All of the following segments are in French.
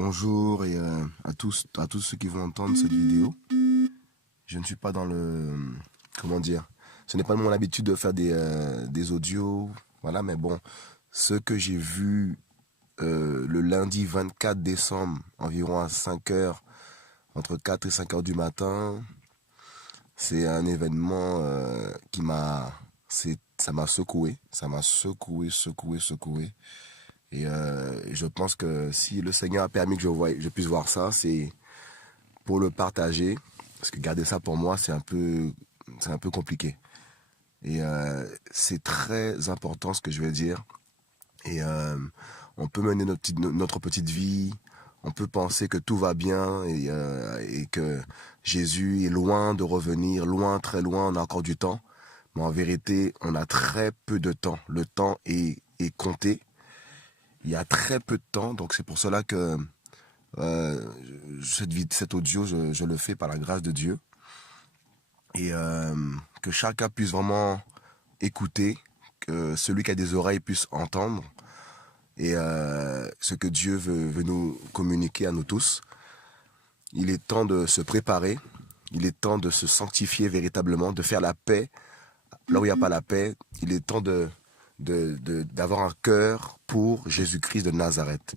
Bonjour et à tous ceux qui vont entendre cette vidéo. Je ne suis pas dans comment dire, ce n'est pas mon habitude de faire des audios, voilà, mais bon, ce que j'ai vu le lundi 24 décembre, environ à 5 heures, entre 4 et 5 heures du matin, c'est un événement ça m'a secoué, secoué. Et je pense que si le Seigneur a permis que je puisse voir ça, c'est pour le partager. Parce que garder ça pour moi, c'est un peu compliqué. Et c'est très important ce que je vais dire. Et on peut mener notre petite vie. On peut penser que tout va bien et que Jésus est loin de revenir, loin, très loin, on a encore du temps. Mais en vérité, on a très peu de temps. Le temps est compté. Il y a très peu de temps, donc c'est pour cela que cet audio, je le fais par la grâce de Dieu. Et que chacun puisse vraiment écouter, que celui qui a des oreilles puisse entendre, et ce que Dieu veut nous communiquer à nous tous. Il est temps de se préparer, il est temps de se sanctifier véritablement, de faire la paix. Là où il n'y a pas la paix, il est temps d'avoir un cœur pour Jésus-Christ de Nazareth.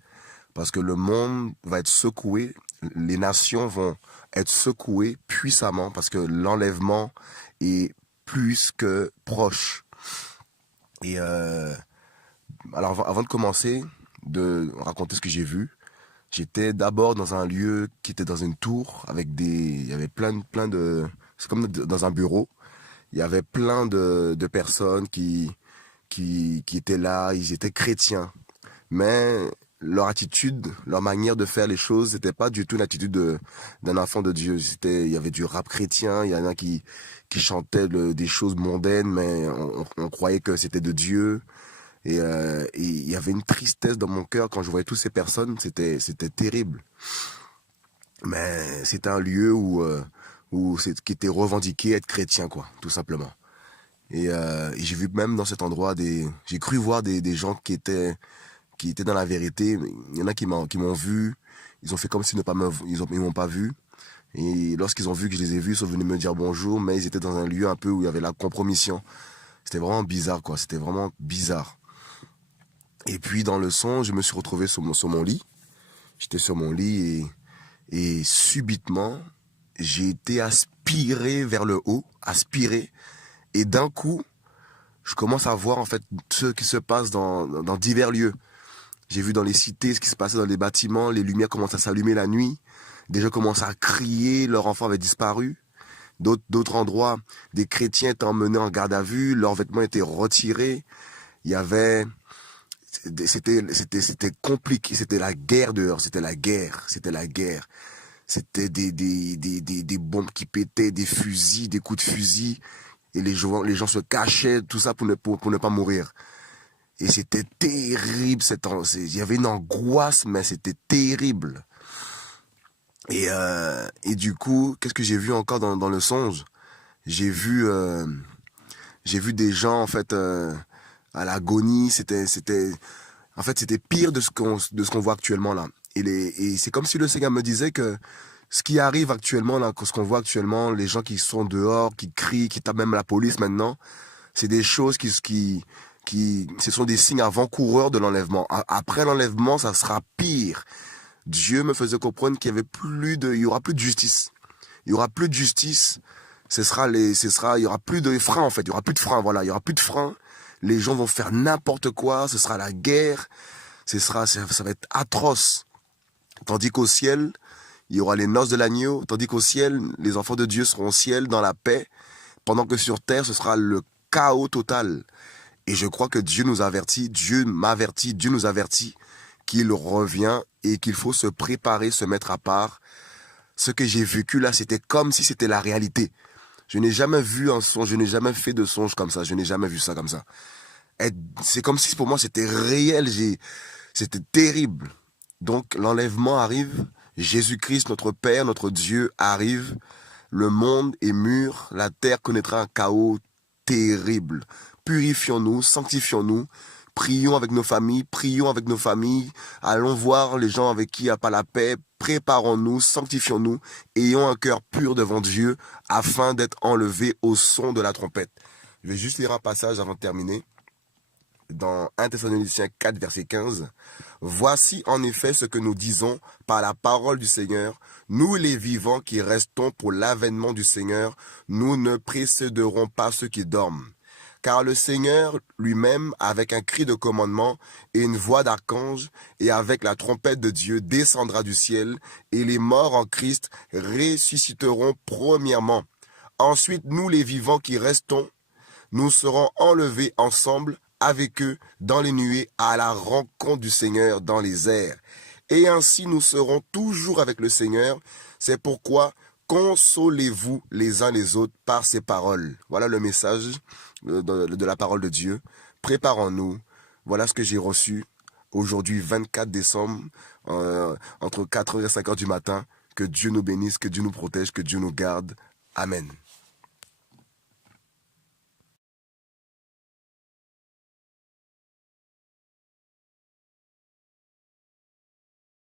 Parce que le monde va être secoué, les nations vont être secouées puissamment parce que l'enlèvement est plus que proche. Et alors avant de commencer, de raconter ce que j'ai vu, j'étais d'abord dans un lieu qui était dans une tour avec il y avait plein de, c'est comme dans un bureau, il y avait plein de personnes qui étaient là, ils étaient chrétiens. Mais leur attitude, leur manière de faire les choses, c'était pas du tout l'attitude d'un enfant de Dieu. Il y avait du rap chrétien, il y en a qui chantaient des choses mondaines, mais on croyait que c'était de Dieu. Et il y avait une tristesse dans mon cœur quand je voyais toutes ces personnes, c'était terrible. Mais c'était un lieu qui était revendiqué être chrétien, quoi, tout simplement. Et j'ai vu même dans cet endroit j'ai cru voir des gens qui étaient dans la vérité. Il y en a qui m'ont vu, ils ont fait comme s'ils ils m'ont pas vu. Et lorsqu'ils ont vu que je les ai vus, ils sont venus me dire bonjour, mais ils étaient dans un lieu un peu où il y avait la compromission. C'était vraiment bizarre, quoi. C'était vraiment bizarre. Et puis dans le son, je me suis retrouvé sur mon lit. J'étais sur mon lit et subitement, j'ai été aspiré vers le haut, aspiré. Et d'un coup, je commence à voir en fait ce qui se passe dans divers lieux. J'ai vu dans les cités ce qui se passait dans les bâtiments, les lumières commencent à s'allumer la nuit. Des gens commencent à crier, leur enfant avait disparu. D'autres endroits, des chrétiens étaient emmenés en garde à vue, leurs vêtements étaient retirés. Il y avait, c'était compliqué, c'était la guerre dehors, c'était la guerre. C'était des bombes qui pétaient, des fusils, des coups de fusil. Et les gens se cachaient, tout ça pour ne pas mourir. Et c'était terrible, il y avait une angoisse, mais c'était terrible. Et du coup, qu'est-ce que j'ai vu encore dans le songe? J'ai vu, euh, j'ai vu des gens, en fait, à l'agonie, en fait, c'était pire de ce qu'on voit actuellement là. Et c'est comme si le Seigneur me disait que ce qui arrive actuellement là, ce qu'on voit actuellement, les gens qui sont dehors, qui crient, qui tapent même la police maintenant, c'est des choses ce sont des signes avant-coureurs de l'enlèvement. Après l'enlèvement, ça sera pire. Dieu me faisait comprendre il y aura plus de justice. Il y aura plus de justice. Il y aura plus de frein en fait. Il y aura plus de frein, voilà. Il y aura plus de frein. Les gens vont faire n'importe quoi. Ce sera la guerre. Ça va être atroce. Tandis qu'au ciel, il y aura les noces de l'agneau. Tandis qu'au ciel, les enfants de Dieu seront au ciel dans la paix. Pendant que sur terre, ce sera le chaos total. Et je crois que Dieu nous avertit, Dieu nous avertit qu'il revient et qu'il faut se préparer, se mettre à part. Ce que j'ai vécu là, c'était comme si c'était la réalité. Je n'ai jamais vu un songe, je n'ai jamais fait de songe comme ça, je n'ai jamais vu ça comme ça. C'est comme si pour moi c'était réel, c'était terrible. Donc l'enlèvement arrive, Jésus-Christ, notre Père, notre Dieu arrive, le monde est mûr, la terre connaîtra un chaos terrible. Purifions-nous, sanctifions-nous, Prions avec nos familles, prions avec nos familles. Allons voir les gens avec qui il n'y a pas la paix. Préparons-nous, sanctifions-nous, ayons un cœur pur devant Dieu afin d'être enlevés au son de la trompette. Je vais juste lire un passage avant de terminer. Dans 1 Thessaloniciens 4, verset 15. Voici en effet ce que nous disons par la parole du Seigneur. Nous les vivants qui restons pour l'avènement du Seigneur, nous ne précéderons pas ceux qui dorment. Car le Seigneur lui-même, avec un cri de commandement et une voix d'archange, et avec la trompette de Dieu, descendra du ciel, et les morts en Christ ressusciteront premièrement. Ensuite, nous les vivants qui restons, nous serons enlevés ensemble avec eux dans les nuées à la rencontre du Seigneur dans les airs. Et ainsi nous serons toujours avec le Seigneur. C'est pourquoi consolez-vous les uns les autres par ces paroles. Voilà le message de la parole de Dieu. Préparons-nous. Voilà ce que j'ai reçu aujourd'hui 24 décembre entre 4h et 5h du matin. Que Dieu nous bénisse, que Dieu nous protège, que Dieu nous garde. Amen.